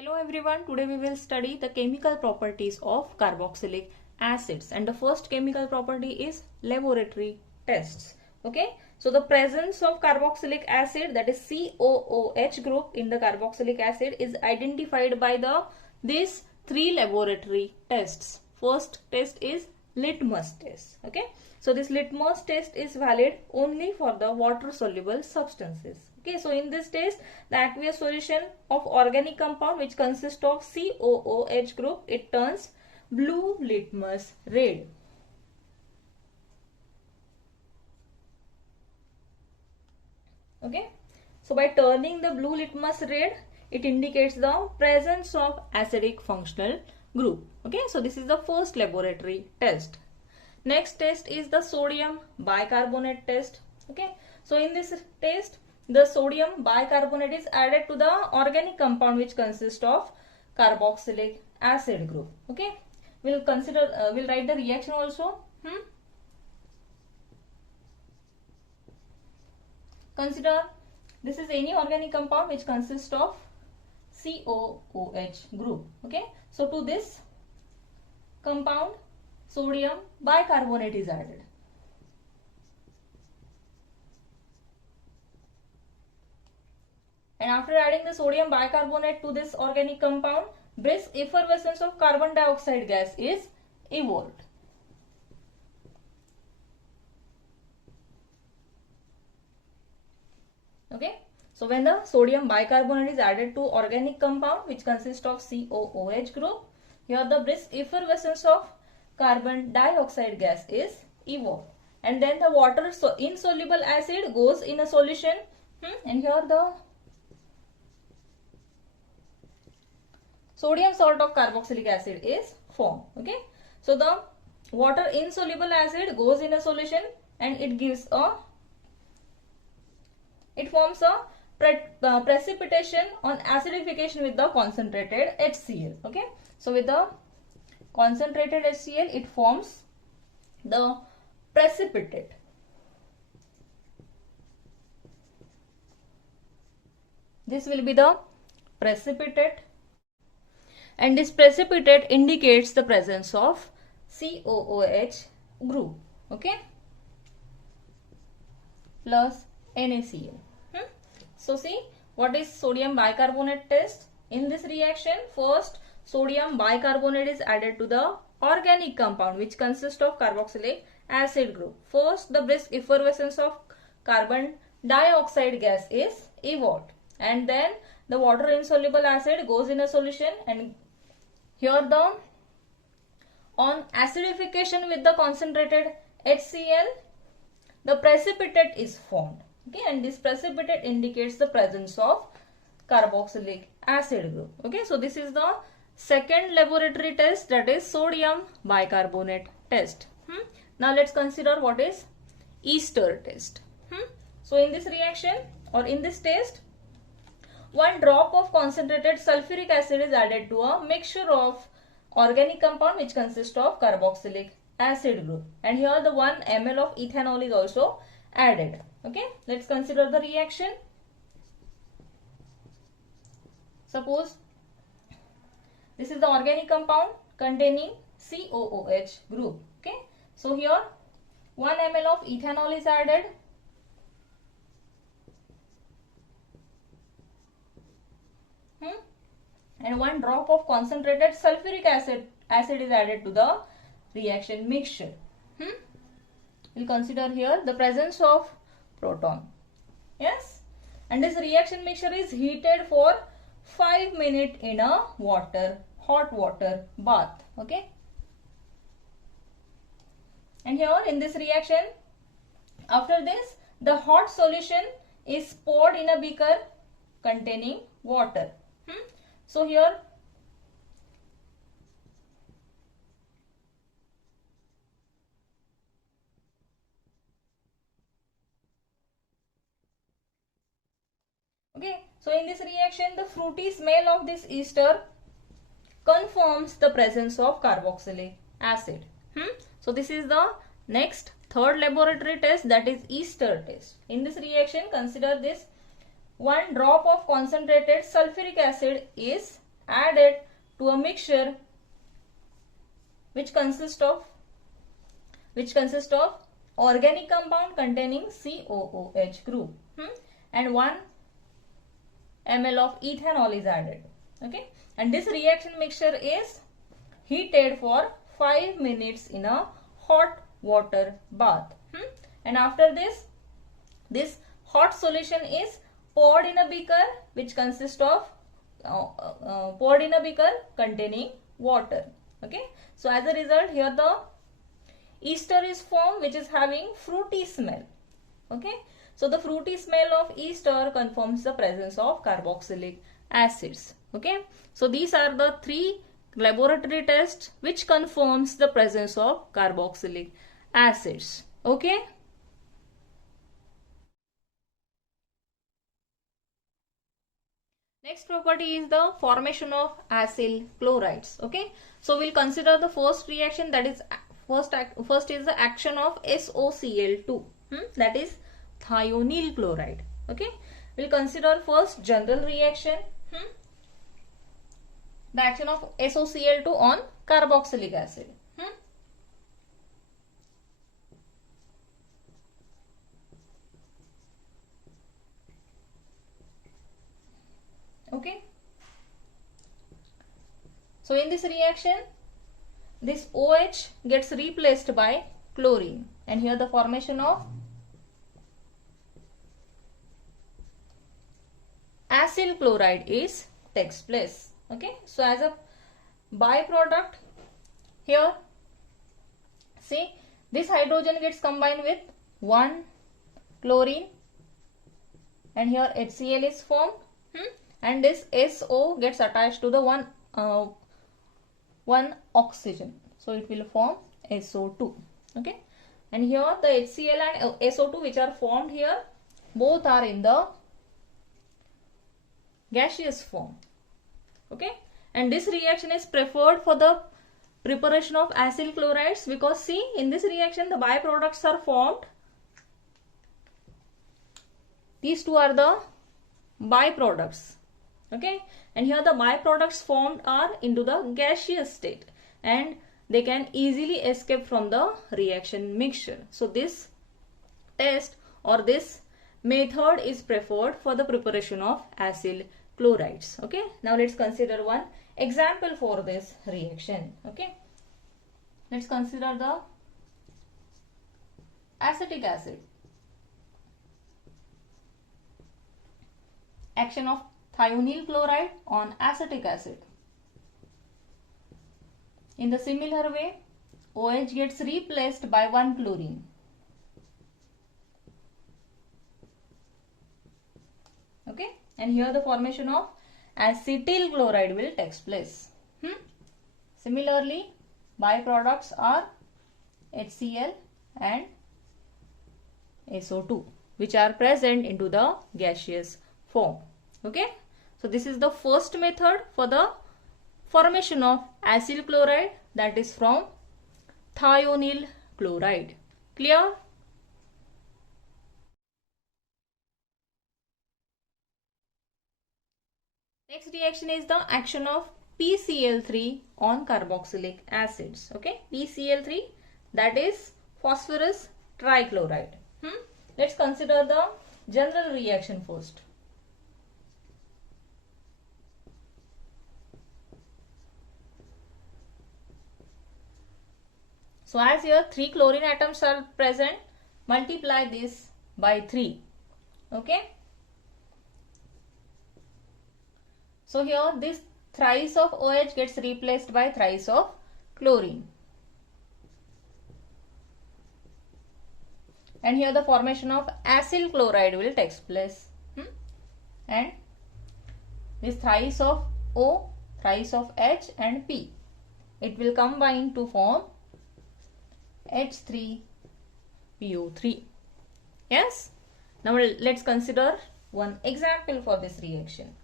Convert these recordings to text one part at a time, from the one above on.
Hello everyone, today we will study the chemical properties of carboxylic acids, and the first chemical property is laboratory tests. Okay, so the presence of carboxylic acid, that is COOH group in the carboxylic acid, is identified by these three laboratory tests. First test is litmus test. Okay, so this litmus test is valid only for the water soluble substances. Okay, so in this test, the aqueous solution of organic compound which consists of COOH group, it turns blue litmus red. Okay, so by turning the blue litmus red, it indicates the presence of acidic functional group. Okay, so this is the first laboratory test. Next test is the sodium bicarbonate test. Okay, so in this test, the sodium bicarbonate is added to the organic compound which consists of carboxylic acid group. Okay, we'll write the reaction also. Consider this is any organic compound which consists of COOH group. Okay, so to this compound sodium bicarbonate is added. And after adding the sodium bicarbonate to this organic compound, brisk effervescence of carbon dioxide gas is evolved. Okay, so when the sodium bicarbonate is added to organic compound which consists of COOH group, here the brisk effervescence of carbon dioxide gas is evolved, and then the water insoluble acid goes in a solution, and here the sodium salt of carboxylic acid is formed. Okay, so the water insoluble acid goes in a solution and it forms a precipitation on acidification with the concentrated HCl. Okay, so with the concentrated HCl, it forms the precipitate. This will be the precipitate, and this precipitate indicates the presence of COOH group. Okay, plus NaCl. So see, what is sodium bicarbonate test? In this reaction, first sodium bicarbonate is added to the organic compound which consists of carboxylic acid group. First, the brisk effervescence of carbon dioxide gas is evolved, and then the water insoluble acid goes in a solution, and here on acidification with the concentrated HCl, the precipitate is formed. Okay, and this precipitate indicates the presence of carboxylic acid group. Okay, so this is the second laboratory test, that is sodium bicarbonate test. Now let's consider what is ester test. So in this reaction or in this test, one drop of concentrated sulfuric acid is added to a mixture of organic compound which consists of carboxylic acid group, and here the 1 ml of ethanol is also added. Okay, let's consider the reaction. Suppose this is the organic compound containing COOH group. Okay, so here 1 ml of ethanol is added, and 1 drop of concentrated sulfuric acid is added to the reaction mixture. We'll consider here the presence of proton. Yes, and this reaction mixture is heated for 5 minutes in a hot water bath. Okay, and here in this reaction, after this, the hot solution is poured in a beaker containing water. So here okay, so in this reaction, the fruity smell of this ester confirms the presence of carboxylic acid. So this is the next third laboratory test, that is ester test. In this reaction, consider this 1 drop of concentrated sulfuric acid is added to a mixture which consists of organic compound containing COOH group, and 1 ml of ethanol is added. Okay, and this reaction mixture is heated for 5 minutes in a hot water bath, and after this hot solution is poured in a beaker which consists of poured in a beaker containing water. Okay, so as a result, here the ester is formed which is having fruity smell. Okay, so the fruity smell of ester confirms the presence of carboxylic acids. Okay, so these are the 3 laboratory tests which confirms the presence of carboxylic acids. Okay. Next property is the formation of acyl chlorides. Okay, so we'll consider the first reaction, that is first is the action of SOCl2, that is thionyl chloride. Okay, we'll consider first general reaction, the action of SOCl2 on carboxylic acid. Okay, so in this reaction, this OH gets replaced by chlorine, and here the formation of acyl chloride takes place. Okay, so as a byproduct, here see this hydrogen gets combined with 1 chlorine, and here HCl is formed, and this SO gets attached to the one oxygen, so it will form SO2. Okay, and here the HCl and SO2 which are formed here, both are in the gaseous form. Okay, and this reaction is preferred for the preparation of acyl chlorides because see, in this reaction the byproducts are formed. These two are the byproducts. Okay, and here the byproducts formed are into the gaseous state and they can easily escape from the reaction mixture. So this test or this method is preferred for the preparation of acyl chlorides. Okay, now let's consider one example for this reaction. Okay, let's consider the acetic acid. Action of thionyl chloride on acetic acid. In the similar way, OH gets replaced by 1 chlorine. Okay, and here the formation of acetyl chloride will take place. Similarly, byproducts are HCl and SO2 which are present into the gaseous form. Okay, so this is the first method for the formation of acyl chloride, that is from thionyl chloride. Clear? Next reaction is the action of PCl3 on carboxylic acids. Okay, PCl3, that is phosphorus trichloride. Let's consider the general reaction first. So as here 3 chlorine atoms are present, multiply this by 3. Okay. So here this thrice of OH gets replaced by thrice of chlorine. And here the formation of acyl chloride will take place. And this thrice of O, thrice of H and P, it will combine to form H3PO3. Yes. Now let's consider one example for this reaction.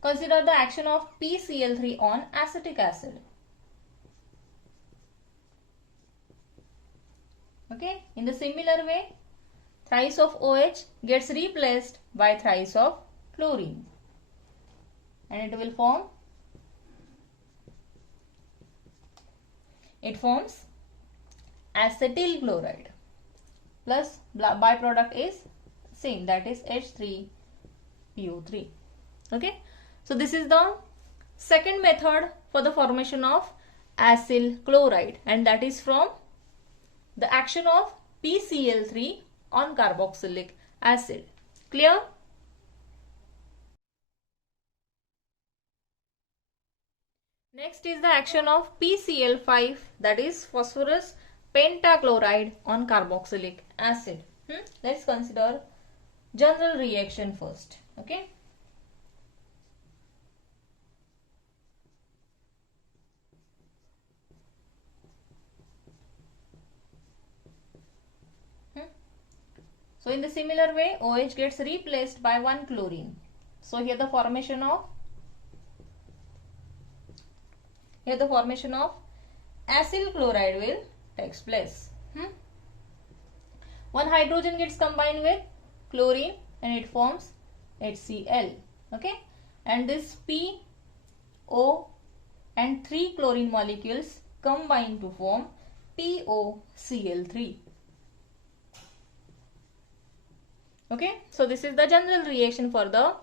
Consider the action of PCl3 on acetic acid. Okay. In the similar way, thrice of OH gets replaced by thrice of chlorine, and it will form, it forms acetyl chloride, plus byproduct is same, that is H3PO3. Okay, so this is the second method for the formation of acyl chloride, and that is from the action of PCl3 on carboxylic acid. Clear? Next is the action of PCl5, that is phosphorus pentachloride on carboxylic acid. Let's consider general reaction first. Okay. So in the similar way, OH gets replaced by one chlorine. So here the formation of acyl chloride will takes place. One hydrogen gets combined with chlorine and it forms HCl. Okay, and this P, O and 3 chlorine molecules combine to form POCl3. Okay, so this is the general reaction for the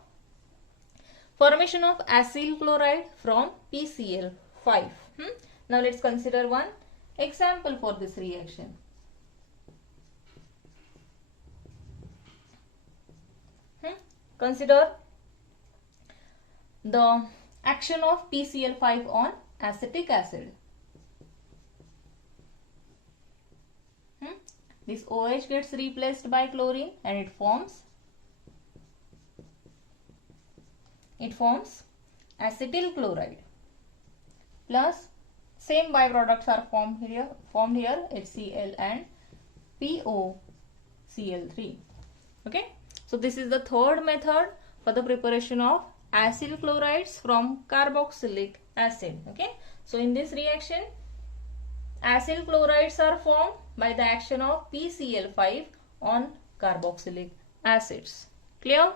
formation of acyl chloride from PCl5. Now let's consider one example for this reaction. Consider the action of PCl5 on acetic acid. This OH gets replaced by chlorine and it forms acetyl chloride, plus same byproducts are formed here HCl and POCl3. Okay, so this is the third method for the preparation of acyl chlorides from carboxylic acid. Okay, so in this reaction, acyl chlorides are formed by the action of PCl5 on carboxylic acids. Clear?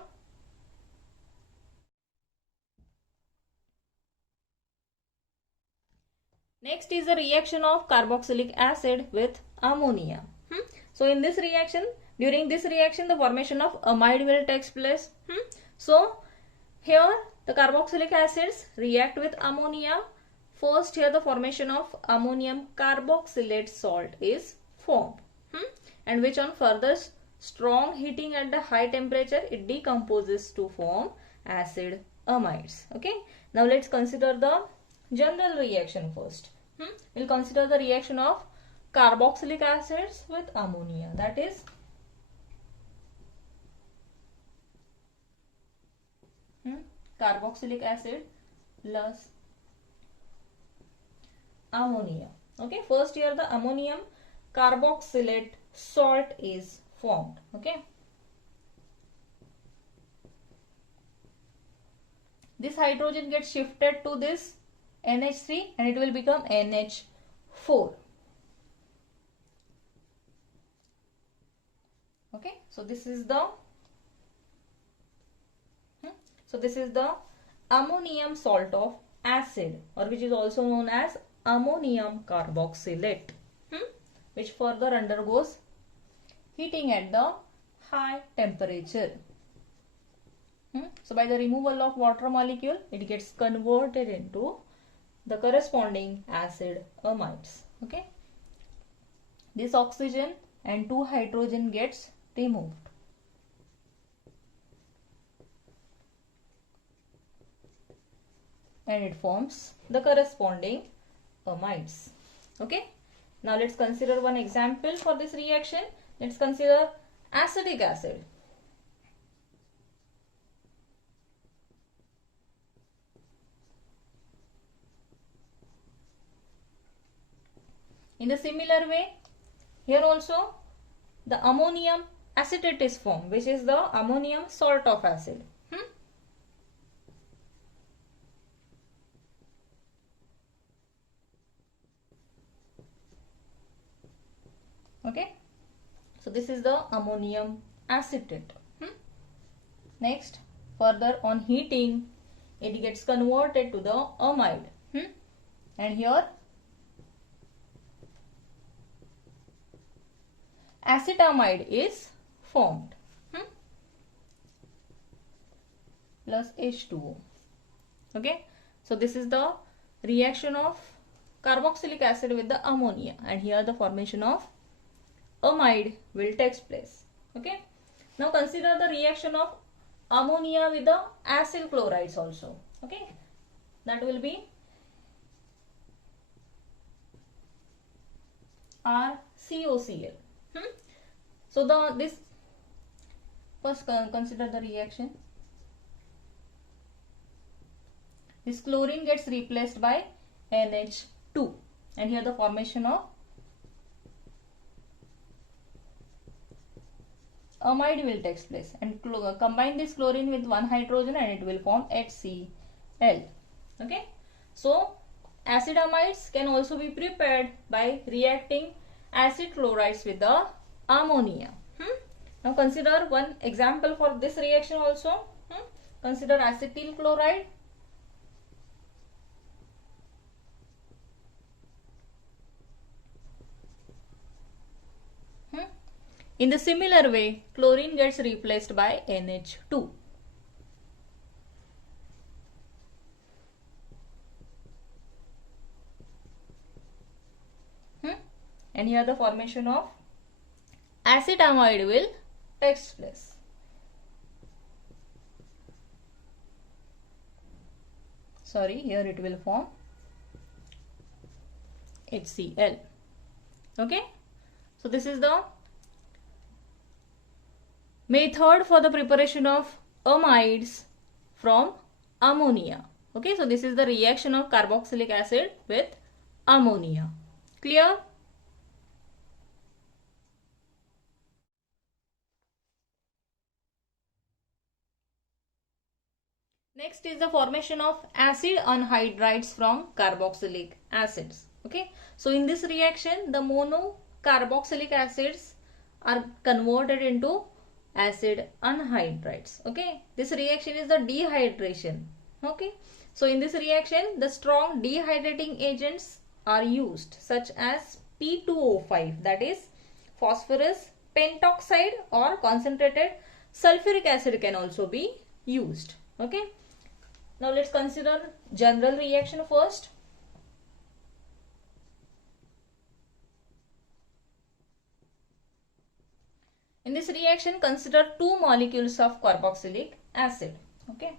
Next is the reaction of carboxylic acid with ammonia. So in this reaction, during this reaction, the formation of amide will take place. So here the carboxylic acids react with ammonia. First, here the formation of ammonium carboxylate salt is formed, and which on further strong heating at the high temperature, it decomposes to form acid amides. Okay, now let's consider the general reaction first. We'll consider the reaction of carboxylic acids with ammonia, that is carboxylic acid plus ammonia. Okay, first here the ammonium carboxylate salt is formed. Okay, this hydrogen gets shifted to this NH3 and it will become NH4. Okay, so this is the ammonium salt of acid, or which is also known as ammonium carboxylate, which further undergoes heating at the high temperature. So by the removal of water molecule, it gets converted into the corresponding acid amides. Okay, this oxygen and 2 hydrogen gets removed. And it forms the corresponding amides. Okay, now let's consider one example for this reaction. Let's consider acetic acid. In the similar way, here also the ammonium acetate is formed, which is the ammonium salt of acid. Okay, So this is the ammonium acetate. Next, further on heating, it gets converted to the amide. And here acetamide is formed. Plus H2O. Okay. So this is the reaction of carboxylic acid with the ammonia, and here the formation of amide will take place. Okay. Now consider the reaction of ammonia with the acyl chlorides also. Okay. That will be RCOCl. So this first consider the reaction. This chlorine gets replaced by NH2, and here the formation of amide will take place, and combine this chlorine with one hydrogen and it will form HCl. Okay. So acid amides can also be prepared by reacting acid chlorides with the ammonia. Now consider one example for this reaction also. Consider acetyl chloride. In the similar way, chlorine gets replaced by NH2. And here the formation of acetamide will take place. Sorry, here it will form HCl. Okay. So this is the method for the preparation of amides from ammonia. Okay, so this is the reaction of carboxylic acid with ammonia. Clear? Next is the formation of acid anhydrides from carboxylic acids. Okay, so in this reaction, the monocarboxylic acids are converted into acid anhydrides. Okay, this reaction is the dehydration. Okay, so in this reaction, the strong dehydrating agents are used, such as P2O5, that is phosphorus pentoxide, or concentrated sulfuric acid can also be used. Okay, now let's consider general reaction first. In this reaction, consider two molecules of carboxylic acid. Okay.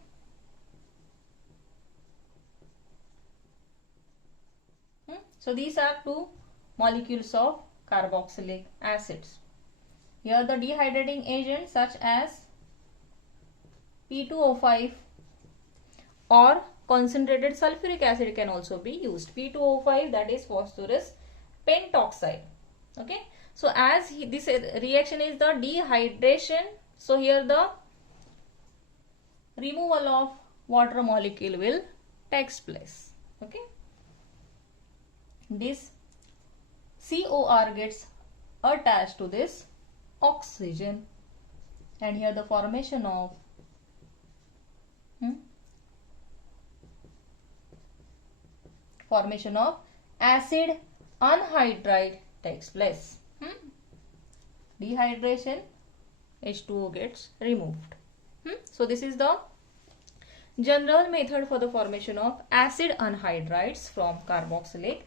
So these are two molecules of carboxylic acids. Here the dehydrating agents such as P2O5 or concentrated sulfuric acid can also be used. P2O5, that is phosphorus pentoxide. Okay. So as this reaction is the dehydration, so here the removal of water molecule will take place. Okay. This COR gets attached to this oxygen, and here the formation of acid anhydride takes place. Dehydration, H2O gets removed. So this is the general method for the formation of acid anhydrides from carboxylic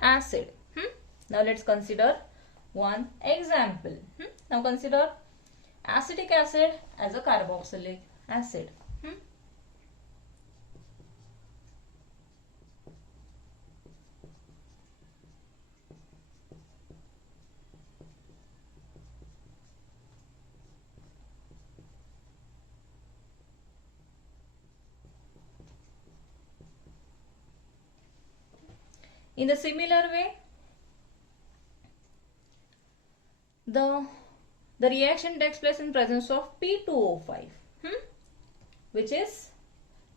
acid. Now let's consider one example. Now consider acetic acid as a carboxylic acid. In the similar way, the reaction takes place in presence of P2O5, which is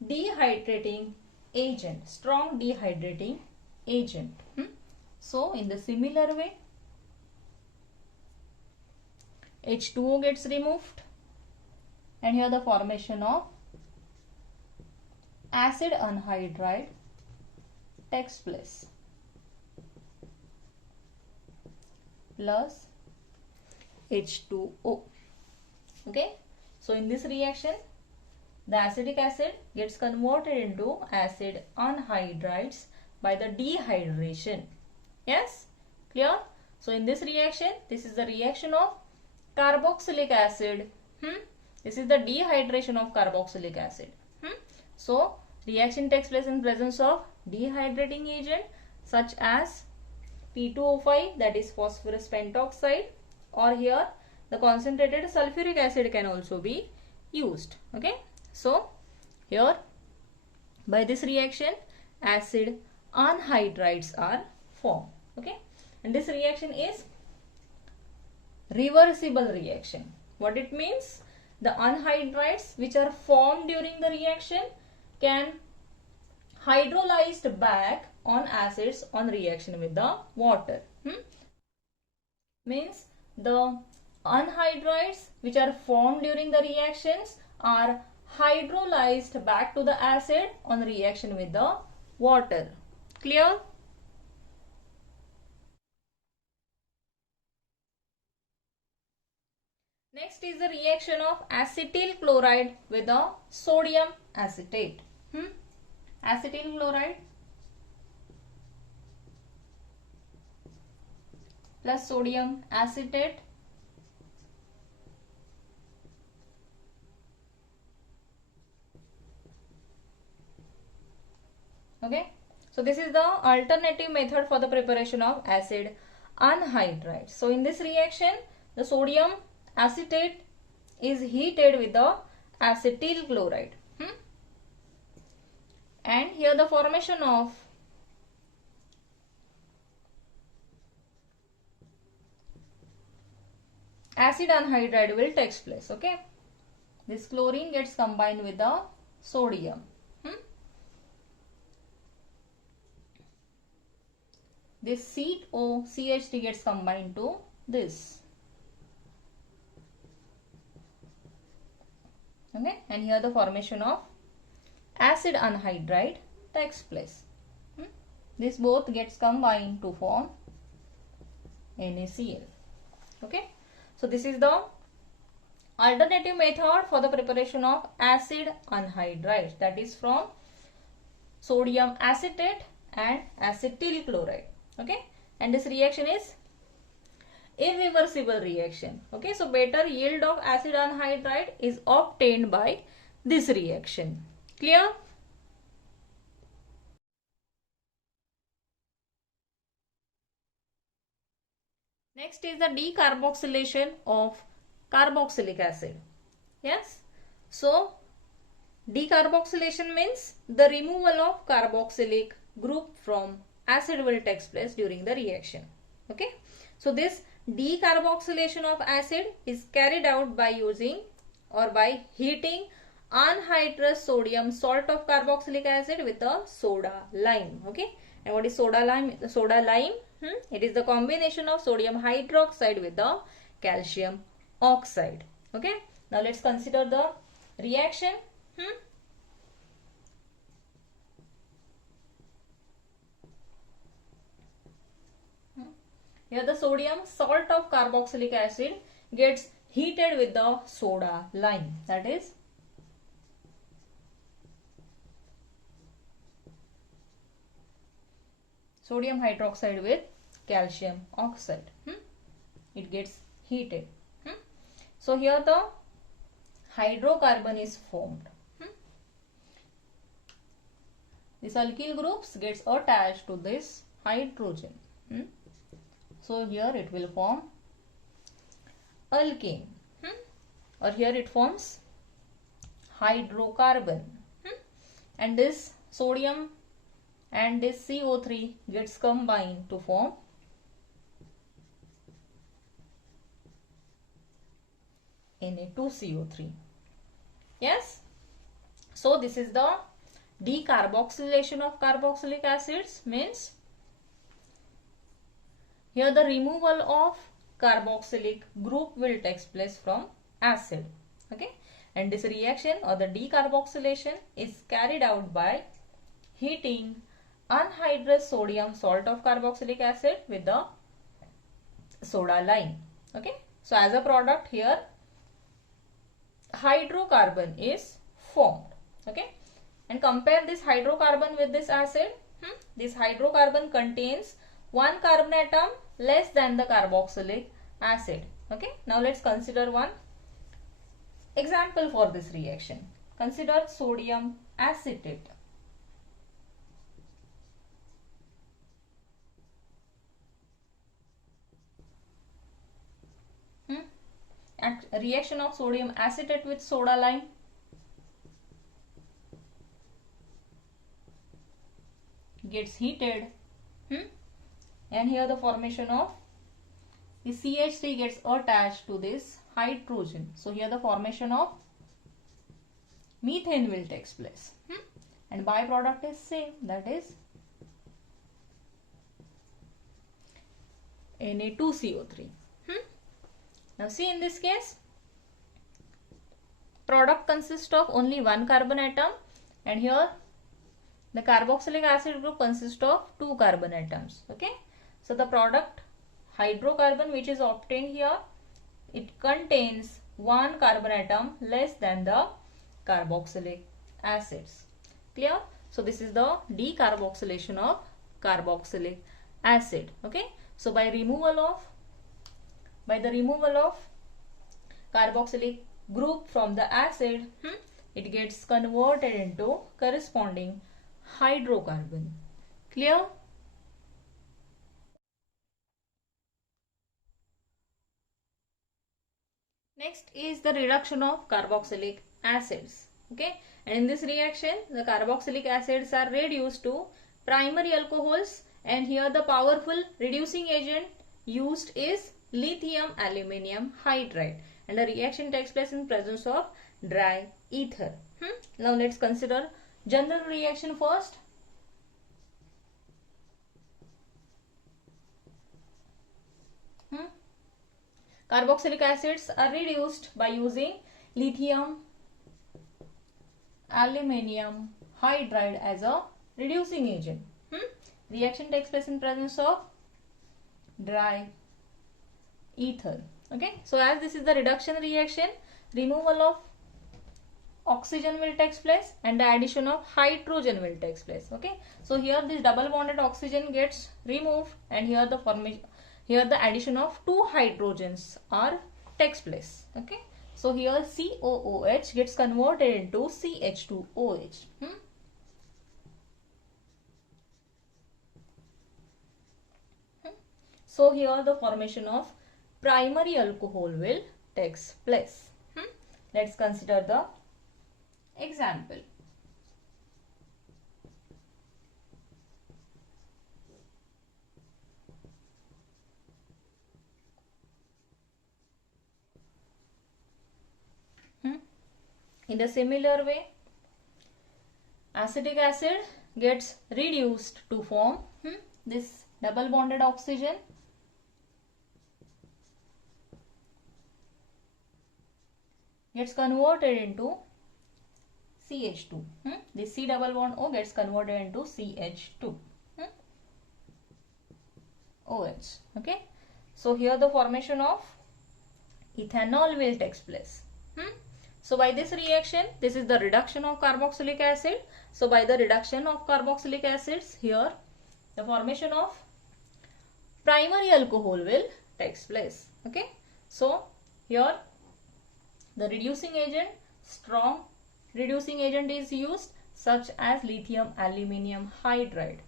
dehydrating agent, strong dehydrating agent. So in the similar way, H2O gets removed, and here the formation of acid anhydride takes place, plus H2O. Okay, so in this reaction the acetic acid gets converted into acid anhydrides by the dehydration. Yes, clear? So in this reaction, this is the reaction of carboxylic acid. This is the dehydration of carboxylic acid. So reaction takes place in presence of dehydrating agent such as P2O5, that is phosphorus pentoxide, or here the concentrated sulfuric acid can also be used. Okay, so here by this reaction acid anhydrides are formed. Okay, and this reaction is reversible reaction. What it means? The anhydrides which are formed during the reaction can hydrolyzed back on acids on reaction with the water. Means the anhydrides which are formed during the reactions are hydrolyzed back to the acid on reaction with the water. Clear? Next is the reaction of acetyl chloride with the sodium acetate. Acetyl chloride plus sodium acetate. Okay, so this is the alternative method for the preparation of acid anhydride. So in this reaction, the sodium acetate is heated with the acetyl chloride. And here the formation of acid anhydride will take place. Okay, this chlorine gets combined with the sodium. This COCH3 gets combined to this. Okay, and here the formation of acid anhydride takes place. This both gets combined to form NaCl. Okay, so this is the alternative method for the preparation of acid anhydride, that is from sodium acetate and acetyl chloride. Okay, and this reaction is irreversible reaction. Okay, so better yield of acid anhydride is obtained by this reaction. Clear? Next is the decarboxylation of carboxylic acid. Yes, so decarboxylation means the removal of carboxylic group from acid will take place during the reaction. Okay, so this decarboxylation of acid is carried out by using or by heating anhydrous sodium salt of carboxylic acid with a soda lime. Okay, and what is soda lime? It is the combination of sodium hydroxide with the calcium oxide. Okay, now let's consider the reaction. Here the sodium salt of carboxylic acid gets heated with the soda lime, that is sodium hydroxide with calcium oxide. It gets heated. So here the hydrocarbon is formed. This alkyl groups gets attached to this hydrogen. So here it will form alkane, or here it forms hydrocarbon, and this sodium and this CO3 gets combined to form Na2CO3. Yes, so this is the decarboxylation of carboxylic acids, means here the removal of carboxylic group will take place from acid. Okay, and this reaction or the decarboxylation is carried out by heating anhydrous sodium salt of carboxylic acid with the soda lime. Okay, so as a product here hydrocarbon is formed. Okay, and compare this hydrocarbon with this acid. This hydrocarbon contains one carbon atom less than the carboxylic acid. Okay, now let's consider one example for this reaction. Consider sodium acetate. A reaction of sodium acetate with soda lime. Gets heated, and here the formation of the CH3 gets attached to this hydrogen. So here the formation of methane will take place, and byproduct is same, that is Na2CO3. Now see, in this case product consists of only one carbon atom, and here the carboxylic acid group consists of two carbon atoms. Okay, so the product hydrocarbon which is obtained here, it contains one carbon atom less than the carboxylic acids. Clear? So this is the decarboxylation of carboxylic acid. Okay, so by the removal of carboxylic group from the acid, it gets converted into corresponding hydrocarbon. Clear? Next is the reduction of carboxylic acids. Okay, and in this reaction the carboxylic acids are reduced to primary alcohols, and here the powerful reducing agent used is lithium aluminium hydride, and the reaction takes place in presence of dry ether. Now let's consider general reaction first. Carboxylic acids are reduced by using lithium aluminium hydride as a reducing agent. Reaction takes place in presence of dry ether. Okay, so as this is the reduction reaction, removal of oxygen will take place and the addition of hydrogen will take place. Okay, so here this double bonded oxygen gets removed, and here the addition of two hydrogens takes place. Okay, so here COOH gets converted into CH2OH. So here the formation of primary alcohol will takes place. Let's consider the example. In a similar way, acetic acid gets reduced to form this double bonded oxygen, gets converted into CH2. This C double bond O gets converted into CH2 OH. Okay, so here the formation of ethanol will take place. So by this reaction, this is the reduction of carboxylic acid. So by the reduction of carboxylic acids, here the formation of primary alcohol will take place. Okay, so here the reducing agent, strong reducing agent is used, such as lithium aluminium hydride,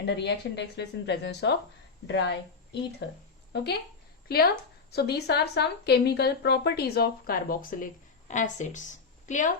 and the reaction takes place in presence of dry ether. Okay, clear? So these are some chemical properties of carboxylic acids. Clear?